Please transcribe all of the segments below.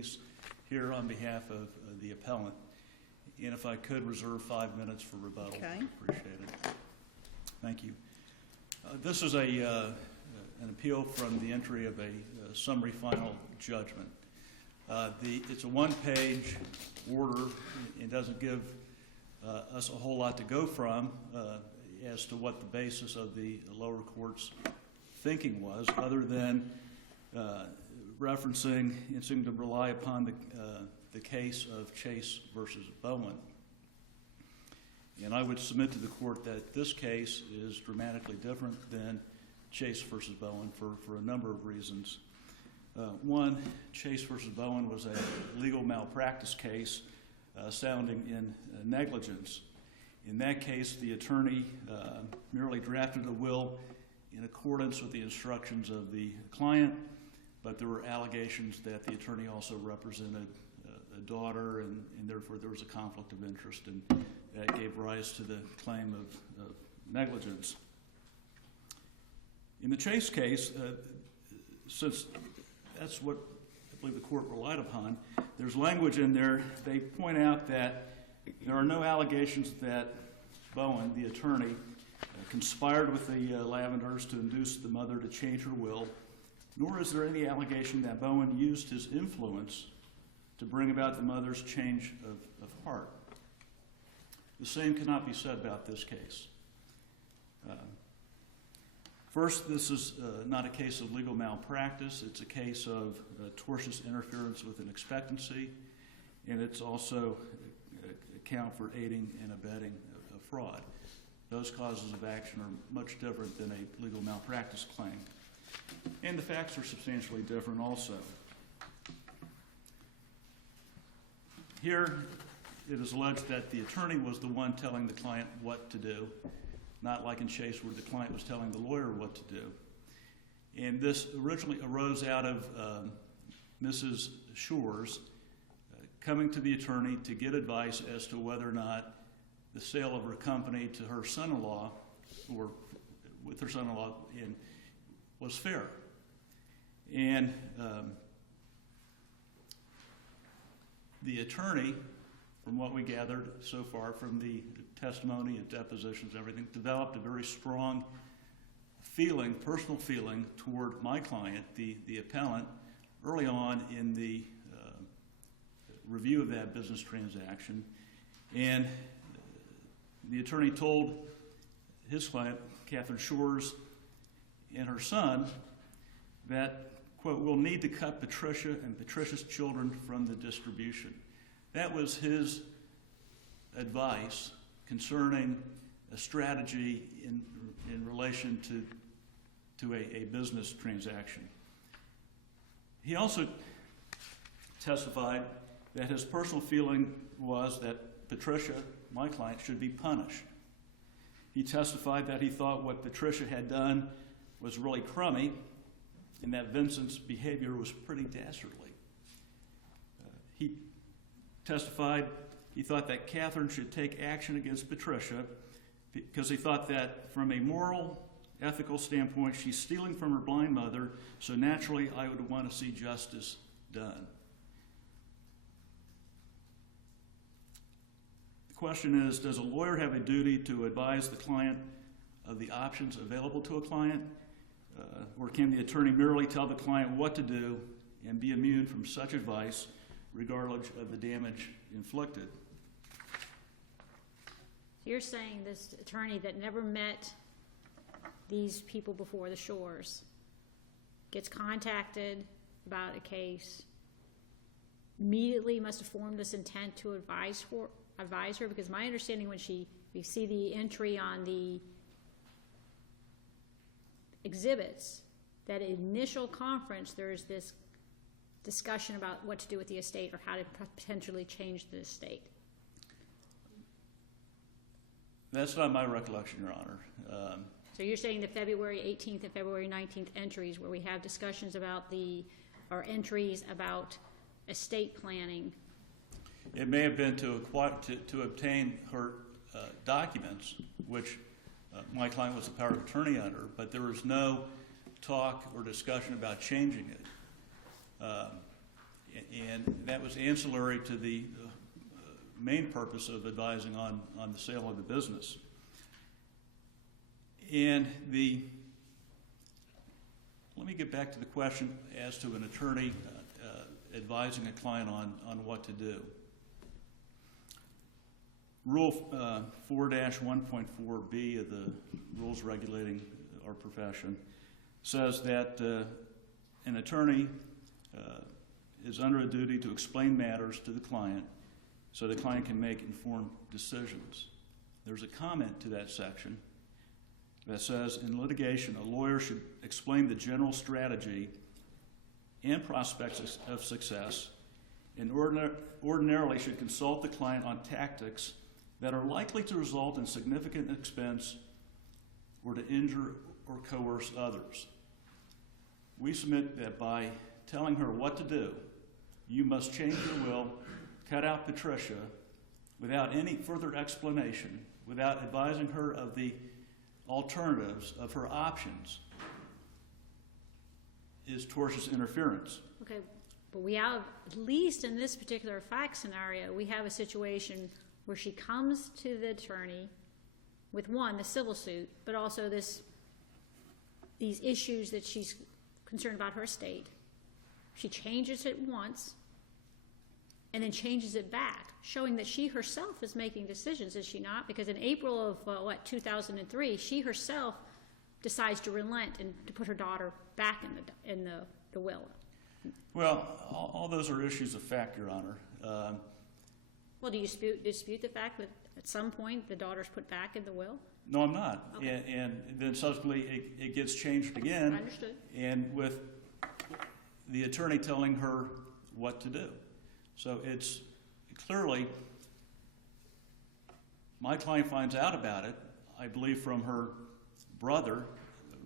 case here on behalf of the appellant. And if I could reserve 5 minutes for rebuttal, Okay. appreciate it. Thank you. This is an appeal from the entry of a summary final judgment. It's a one-page order. It doesn't give us a whole lot to go from as to what the basis of the lower court's thinking was, other than referencing and seeming to rely upon the case of Chase versus Bowen. And I would submit to the court that this case is dramatically different than Chase versus Bowen for a number of reasons. One, Chase versus Bowen was a legal malpractice case sounding in negligence. In that case, the attorney merely drafted a will in accordance with the instructions of the client, but there were allegations that the attorney also represented a daughter, and therefore there was a conflict of interest, and that gave rise to the claim of negligence. In the Chase case, since that's what I believe the court relied upon, there's language in there. They point out that there are no allegations that Bowen, the attorney, conspired with the Lavenders to induce the mother to change her will, nor is there any allegation that Bowen used his influence to bring about the mother's change of heart. The same cannot be said about this case. First, this is not a case of legal malpractice. It's a case of tortious interference with an expectancy, and it's also account for aiding and abetting a fraud. Those causes of action are much different than a legal malpractice claim. And the facts are substantially different also. Here, it is alleged that the attorney was the one telling the client what to do, not like in Chase where the client was telling the lawyer what to do. And this originally arose out of Mrs. Shores coming to the attorney to get advice as to whether or not the sale of her company to her son-in-law, or with her son-in-law, was fair. And the attorney, from what we gathered so far from the testimony and depositions and everything, developed a very strong feeling, personal feeling, toward my client, the appellant, early on in the review of that business transaction. And the attorney told his client, Catherine Shores, and her son that, quote, we'll need to cut Patricia and Patricia's children from the distribution. That was his advice concerning a strategy in relation to a business transaction. He also testified that his personal feeling was that Patricia, my client, should be punished. He testified that he thought what Patricia had done was really crummy, and that Vincent's behavior was pretty dastardly. He testified he thought that Catherine should take action against Patricia because he thought that from a moral, ethical standpoint, she's stealing from her blind mother, so naturally I would want to see justice done. The question is, does a lawyer have a duty to advise the client of the options available to a client? Or can the attorney merely tell the client what to do and be immune from such advice regardless of the damage inflicted? So you're saying this attorney that never met these people before, the Shores, gets contacted about a case, immediately must have formed this intent to advise her? Because my understanding, when you see the entry on the exhibits, that initial conference, there's this discussion about what to do with the estate or how to potentially change the estate. That's not my recollection, Your Honor. So you're saying the February 18th and February 19th entries where we have discussions about or entries about estate planning. It may have been to obtain her documents, which my client was a power of attorney under, but there was no talk or discussion about changing it. And that was ancillary to the main purpose of advising on the sale of the business. And let me get back to the question as to an attorney advising a client on what to do. Rule 4-1.4b of the rules regulating our profession says that an attorney is under a duty to explain matters to the client so the client can make informed decisions. There's a comment to that section that says, in litigation, a lawyer should explain the general strategy and prospects of success, and ordinarily should consult the client on tactics that are likely to result in significant expense or to injure or coerce others. We submit that by telling her what to do, you must change your will, cut out Patricia, without any further explanation, without advising her of the alternatives, of her options, is tortious interference. Okay, but we have, at least in this particular fact scenario, we have a situation where she comes to the attorney with, one, the civil suit, but also these issues that she's concerned about her estate. She changes it once and then changes it back, showing that she herself is making decisions, is she not? Because in April of 2003, she herself decides to relent and to put her daughter back in the will. Well, all those are issues of fact, Your Honor. Well, do you dispute the fact that at some point the daughter's put back in the will? No, I'm not. Okay. And then subsequently it gets changed again. I understood. And with the attorney telling her what to do. So it's clearly, my client finds out about it, I believe from her brother,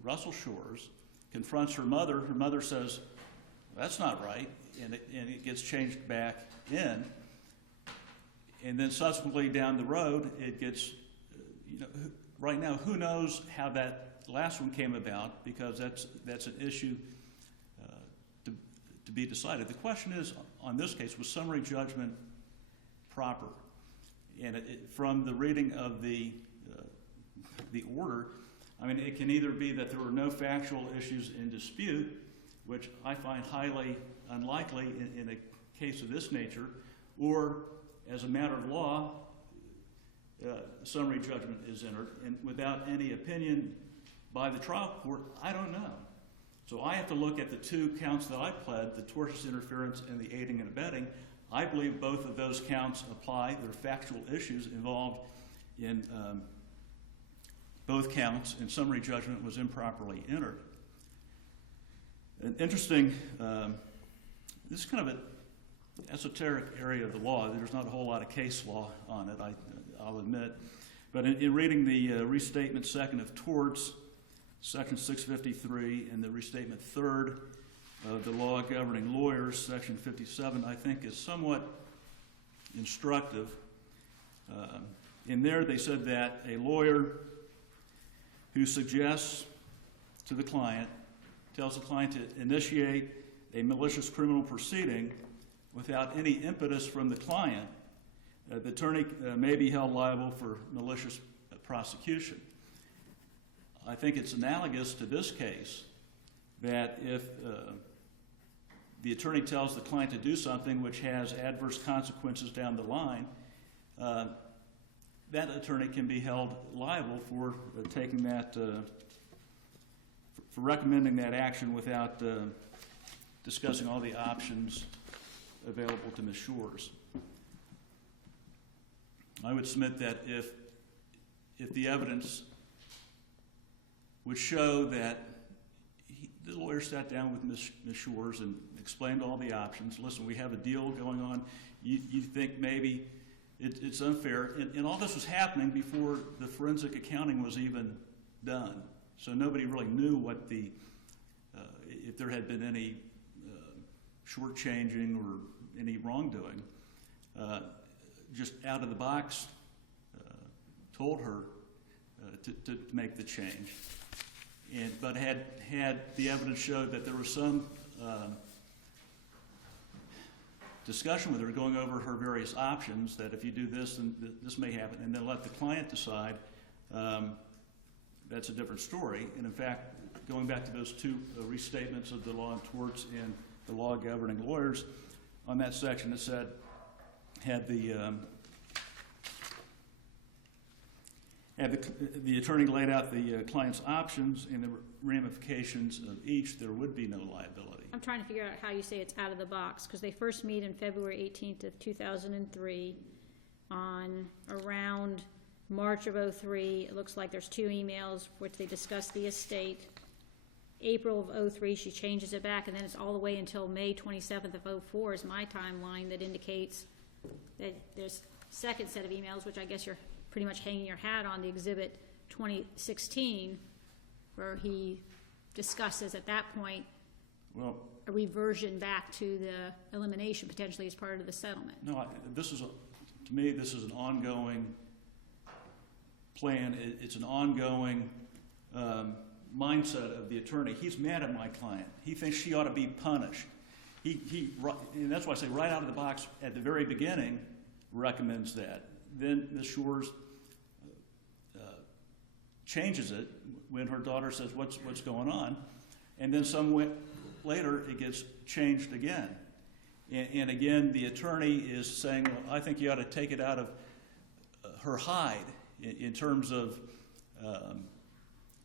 Russell Shores, confronts her mother. Her mother says, that's not right, and it gets changed back in. And then subsequently down the road, it gets, right now, who knows how that last one came about, because that's an issue to be decided. The question is, on this case, was summary judgment proper? And from the reading of the order, I mean, it can either be that there were no factual issues in dispute, which I find highly unlikely in a case of this nature, or as a matter of law, summary judgment is entered, and without any opinion by the trial court, I don't know. So I have to look at the two counts that I pled, the tortious interference and the aiding and abetting. I believe both of those counts apply. There are factual issues involved in both counts, and summary judgment was improperly entered. An interesting, this is kind of an esoteric area of the law. There's not a whole lot of case law on it, I'll admit. But in reading the Restatement Second of Torts, Section 653, and the Restatement Third of the Law Governing Lawyers, Section 57, I think is somewhat instructive. In there they said that a lawyer who suggests to the client, tells the client to initiate a malicious criminal proceeding without any impetus from the client, the attorney may be held liable for malicious prosecution. I think it's analogous to this case that if the attorney tells the client to do something which has adverse consequences down the line, that attorney can be held liable for taking that, for recommending that action without discussing all the options available to Ms. Shores. I would submit that if the evidence would show that the lawyer sat down with Ms. Shores and explained all the options, listen, we have a deal going on, you think maybe it's unfair, and all this was happening before the forensic accounting was even done. So nobody really knew what if there had been any shortchanging or any wrongdoing. Just out of the box, told her to make the change. But had the evidence showed that there was some discussion with her, going over her various options, that if you do this, then this may happen, and then let the client decide. That's a different story. And in fact, going back to those two restatements of the law on torts and the law governing lawyers, on that section it said, had the attorney laid out the client's options and the ramifications of each, there would be no liability. I'm trying to figure out how you say it's out of the box, because they first meet in February 18th of 2003. On around March of 03, it looks like there's 2 emails which they discuss the estate. April of 03, she changes it back, and then it's all the way until May 27th of 04 is my timeline that indicates that there's a second set of emails, which I guess you're pretty much hanging your hat on, the exhibit 2016, where he discusses at that point a reversion back to the elimination potentially as part of the settlement. No, to me, this is an ongoing plan. It's an ongoing mindset of the attorney. He's mad at my client. He thinks she ought to be punished. And that's why I say right out of the box at the very beginning recommends that. Then Ms. Shores changes it when her daughter says, what's going on? And then some later it gets changed again. And again, the attorney is saying, well, I think you ought to take it out of her hide in terms of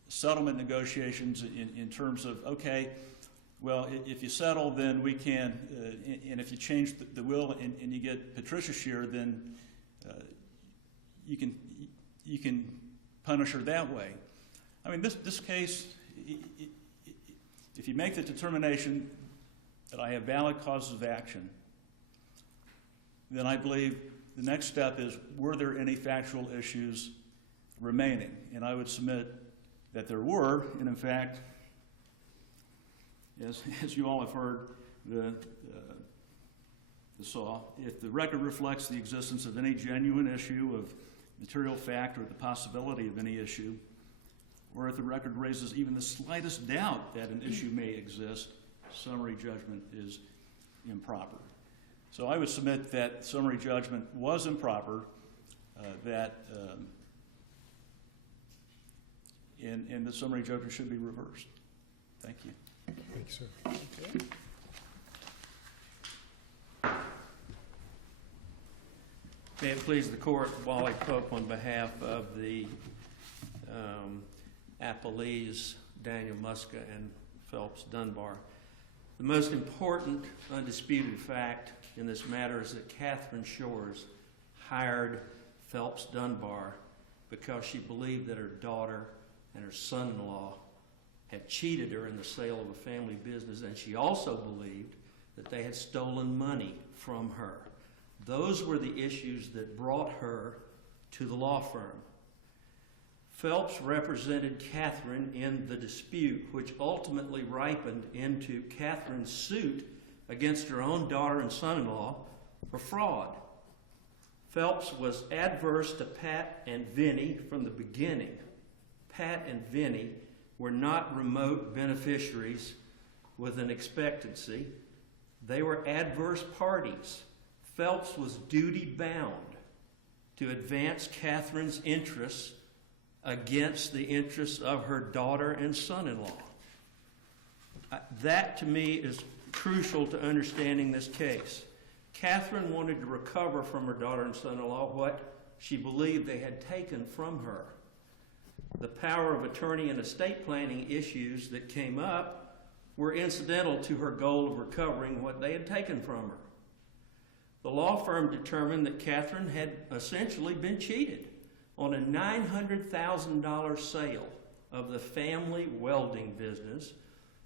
settlement negotiations, in terms of, okay, well, if you settle, then we can, and if you change the will and you get Patricia share, then you can punish her that way. I mean, this case, if you make the determination that I have valid causes of action, then I believe the next step is, were there any factual issues remaining? And I would submit that there were, and in fact, as you all have heard, the saw, if the record reflects the existence of any genuine issue of material fact or the possibility of any issue, or if the record raises even the slightest doubt that an issue may exist, summary judgment is improper. So I would submit that summary judgment was improper, and the summary judgment should be reversed. Thank you. Thank you, sir. Okay. May it please the court, Wally Pope on behalf of the appellees, Daniel Muska and Phelps Dunbar. The most important undisputed fact in this matter is that Catherine Shores hired Phelps Dunbar because she believed that her daughter and her son-in-law had cheated her in the sale of a family business, and she also believed that they had stolen money from her. Those were the issues that brought her to the law firm. Phelps represented Catherine in the dispute, which ultimately ripened into Catherine's suit against her own daughter and son-in-law for fraud. Phelps was adverse to Pat and Vinnie from the beginning. Pat and Vinnie were not remote beneficiaries with an expectancy. They were adverse parties. Phelps was duty-bound to advance Catherine's interests against the interests of her daughter and son-in-law. That, to me, is crucial to understanding this case. Catherine wanted to recover from her daughter and son-in-law what she believed they had taken from her. The power of attorney and estate planning issues that came up were incidental to her goal of recovering what they had taken from her. The law firm determined that Catherine had essentially been cheated on a $900,000 sale of the family welding business,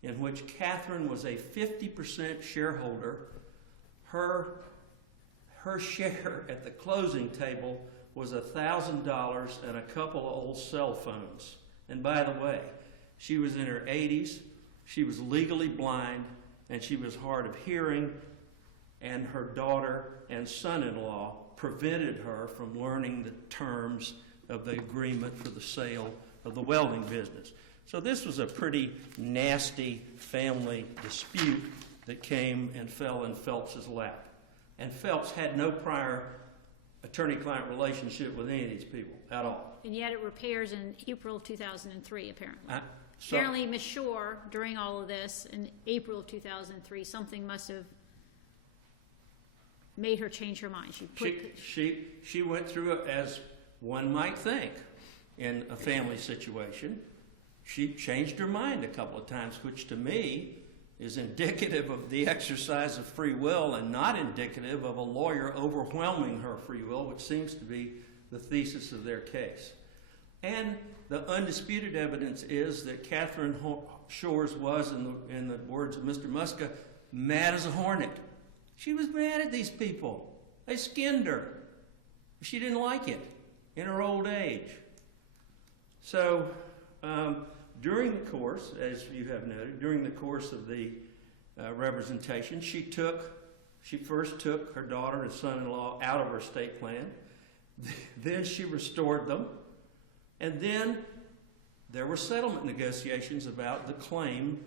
in which Catherine was a 50% shareholder. Her share at the closing table was $1,000 and a couple of old cell phones. And by the way, she was in her 80s, she was legally blind, and she was hard of hearing, and her daughter and son-in-law prevented her from learning the terms of the agreement for the sale of the welding business. So this was a pretty nasty family dispute that came and fell in Phelps's lap. And Phelps had no prior attorney-client relationship with any of these people at all. And yet it repairs in April of 2003, apparently. So- Apparently, Ms. Shore, during all of this, in April of 2003, something must have made her change her mind. She went through it as one might think in a family situation. She changed her mind a couple of times, which to me is indicative of the exercise of free will and not indicative of a lawyer overwhelming her free will, which seems to be the thesis of their case. And the undisputed evidence is that Catherine Shores was, in the words of Mr. Muska, mad as a hornet. She was mad at these people. They skinned her. She didn't like it in her old age. So during the course, as you have noted, during the course of the representation, she first took her daughter and son-in-law out of her estate plan. Then she restored them. And then there were settlement negotiations about the claim.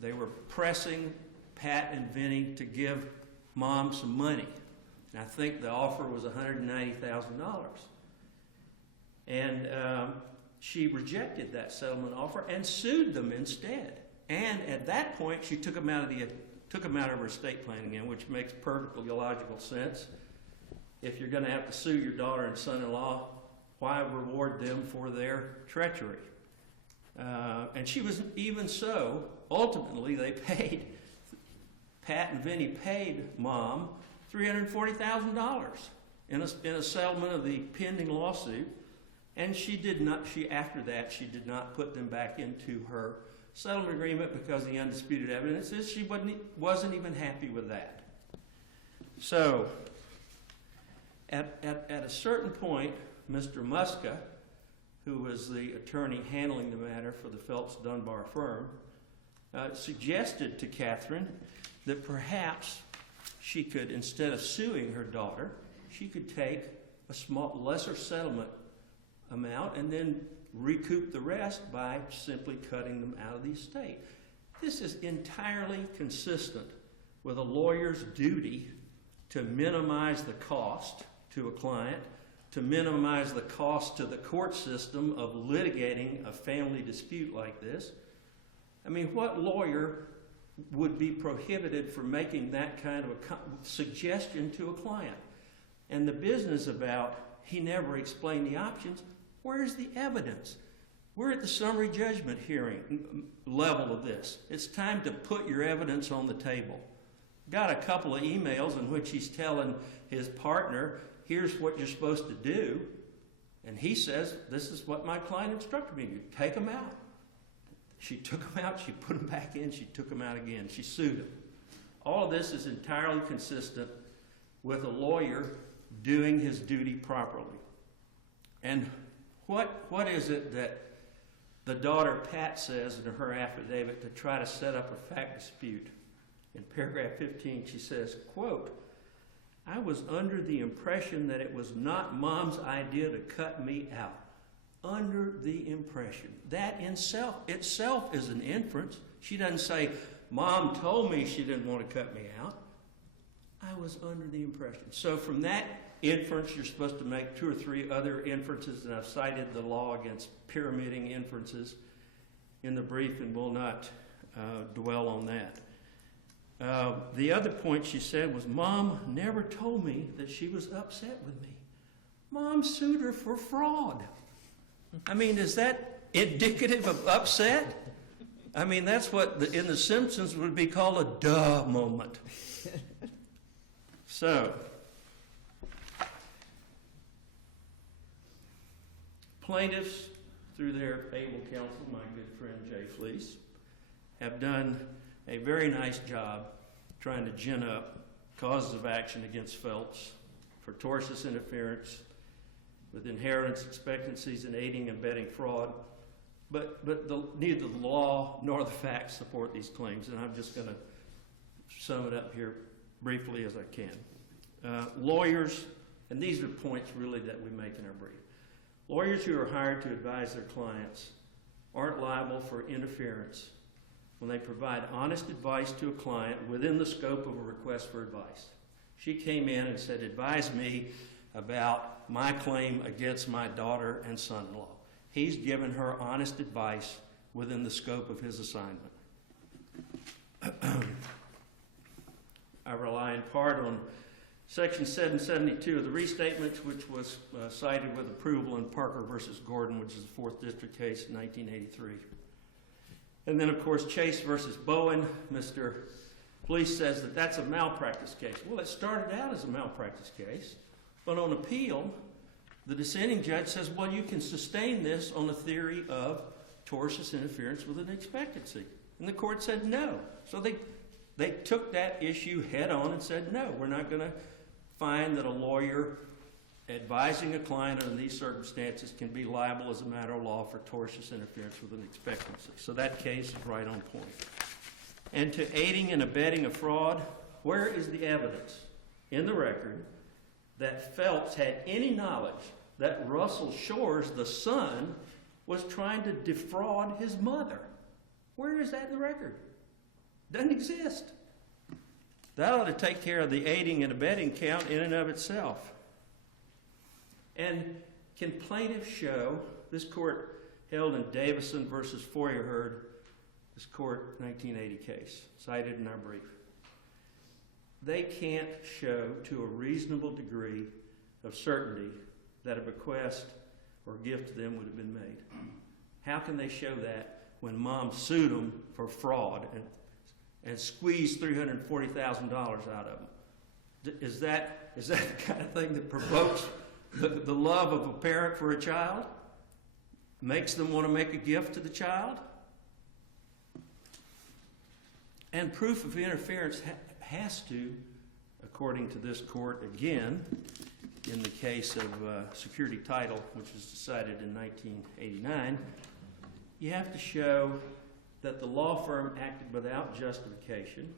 They were pressing Pat and Vinnie to give Mom some money. And I think the offer was $190,000. And she rejected that settlement offer and sued them instead. And at that point, she took them out of her estate plan again, which makes perfectly logical sense. If you're going to have to sue your daughter and son-in-law, why reward them for their treachery? And she was, even so, ultimately they paid, Pat and Vinnie paid Mom $340,000 in a settlement of the pending lawsuit. And after that, she did not put them back into her settlement agreement because the undisputed evidence is she wasn't even happy with that. So, at a certain point, Mr. Muska, who was the attorney handling the matter for the Phelps Dunbar firm, suggested to Catherine that perhaps she could, instead of suing her daughter, she could take a lesser settlement amount and then recoup the rest by simply cutting them out of the estate. This is entirely consistent with a lawyer's duty to minimize the cost to a client, to minimize the cost to the court system of litigating a family dispute like this. I mean, what lawyer would be prohibited from making that kind of a suggestion to a client? And the business about he never explained the options, where's the evidence? We're at the summary judgment hearing level of this. It's time to put your evidence on the table. Got a couple of emails in which he's telling his partner, here's what you're supposed to do. And he says, this is what my client instructed me to do. Take them out. She took them out. She put them back in. She took them out again. She sued him. All of this is entirely consistent with a lawyer doing his duty properly. And what is it that the daughter, Pat, says in her affidavit to try to set up a fact dispute? In paragraph 15, she says, quote, I was under the impression that it was not Mom's idea to cut me out. Under the impression. That in itself is an inference. She doesn't say, Mom told me she didn't want to cut me out. I was under the impression. So from that inference, you're supposed to make 2 or 3 other inferences, and I've cited the law against pyramiding inferences in the brief and will not dwell on that. The other point she said was, Mom never told me that she was upset with me. Mom sued her for fraud. I mean, is that indicative of upset? I mean, that's what in The Simpsons would be called a duh moment. So, plaintiffs, through their able counsel, my good friend Jay Fleece, have done a very nice job trying to gin up causes of action against Phelps for tortious interference with inheritance expectancies and aiding and abetting fraud. But neither the law nor the facts support these claims, and I'm just going to sum it up here briefly as I can. Lawyers, and these are points really that we make in our brief. Lawyers who are hired to advise their clients aren't liable for interference when they provide honest advice to a client within the scope of a request for advice. She came in and said, advise me about my claim against my daughter and son-in-law. He's given her honest advice within the scope of his assignment. I rely in part on Section 772 of the restatement, which was cited with approval in Parker versus Gordon, which is a 4th District case in 1983. And then, of course, Chase versus Bowen. Mr. Police says that that's a malpractice case. Well, it started out as a malpractice case, but on appeal, the dissenting judge says, well, you can sustain this on a theory of tortious interference with an expectancy. And the court said no. So they took that issue head on and said, no, we're not going to find that a lawyer advising a client under these circumstances can be liable as a matter of law for tortious interference with an expectancy. So that case is right on point. And to aiding and abetting a fraud, where is the evidence in the record that Phelps had any knowledge that Russell Shores, the son, was trying to defraud his mother? Where is that in the record? Doesn't exist. That ought to take care of the aiding and abetting count in and of itself. And can plaintiffs show, this court held in Davison versus Feuerherd, this court 1980 case, cited in our brief. They can't show to a reasonable degree of certainty that a bequest or gift to them would have been made. How can they show that when mom sued them for fraud and squeezed $340,000 out of them? Is that the kind of thing that provokes the love of a parent for a child? Makes them want to make a gift to the child? And proof of interference has to, according to this court again, in the case of security title, which was decided in 1989, you have to show that the law firm acted without justification,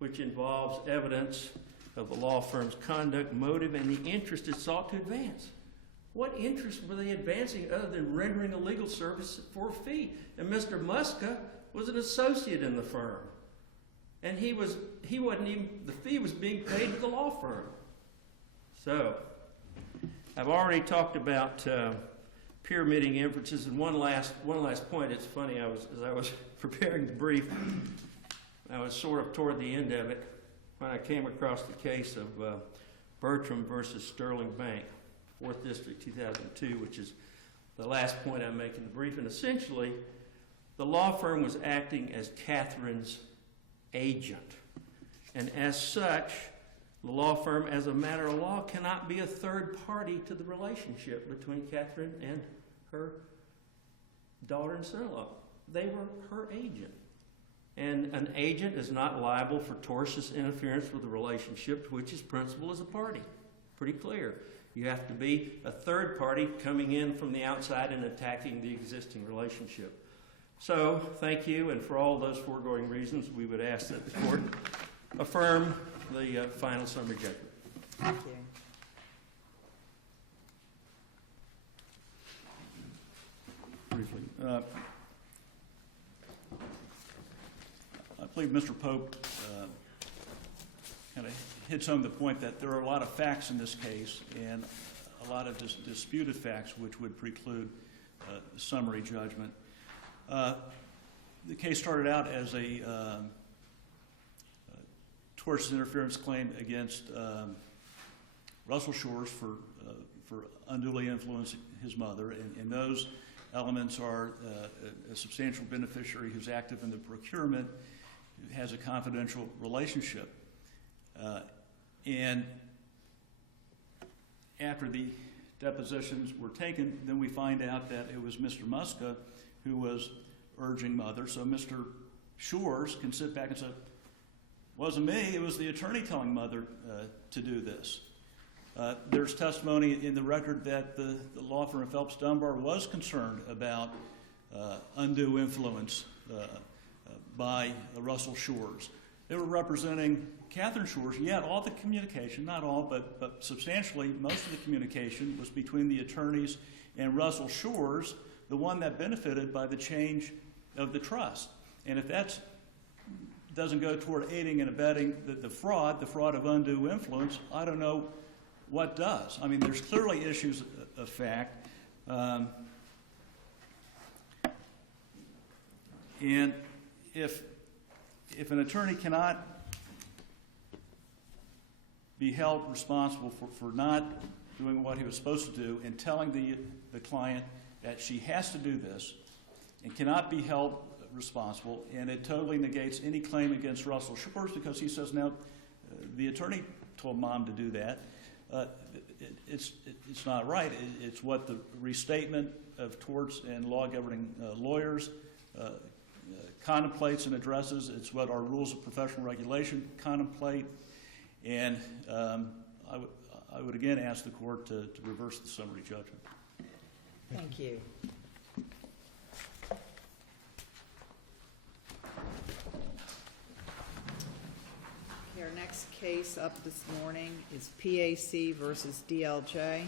which involves evidence of the law firm's conduct, motive, and the interest it sought to advance. What interest were they advancing other than rendering a legal service for a fee? And Mr. Muska was an associate in the firm. And he wasn't even, the fee was being paid to the law firm. So, I've already talked about pyramiding inferences, and one last point. It's funny, as I was preparing the brief, I was sort of toward the end of it when I came across the case of Bertram versus Sterling Bank, 4th District, 2002, which is the last point I make in the brief. And essentially, the law firm was acting as Catherine's agent. And as such, the law firm, as a matter of law, cannot be a third party to the relationship between Catherine and her daughter and son-in-law. They were her agent. And an agent is not liable for tortious interference with the relationship to which his principal is a party. Pretty clear. You have to be a third party coming in from the outside and attacking the existing relationship. So, thank you, and for all those foregoing reasons, we would ask that the court affirm the final summary judgment. Thank you. Briefly, I believe Mr. Pope kind of hits home the point that there are a lot of facts in this case and a lot of disputed facts which would preclude summary judgment. The case started out as a tortious interference claim against Russell Shores for unduly influencing his mother, and those elements are a substantial beneficiary who's active in the procurement, who has a confidential relationship. And after the depositions were taken, then we find out that it was Mr. Muska who was urging mother. So Mr. Shores can sit back and say, wasn't me, it was the attorney telling mother to do this. There's testimony in the record that the law firm of Phelps Dunbar was concerned about undue influence by Russell Shores. They were representing Catherine Shores, yet all the communication, not all, but substantially most of the communication was between the attorneys and Russell Shores, the one that benefited by the change of the trust. And if that's doesn't go toward aiding and abetting the fraud of undue influence, I don't know what does. I mean, there's clearly issues of fact. And if an attorney cannot be held responsible for not doing what he was supposed to do and telling the client that she has to do this and cannot be held responsible, and it totally negates any claim against Russell Shores because he says, now, the attorney told Mom to do that. It's not right. It's what the restatement of torts and law governing lawyers contemplates and addresses. It's what our rules of professional regulation contemplate. And I would again ask the court to reverse the summary judgment. Thank you. Okay, our next case up this morning is PAC versus DLJ.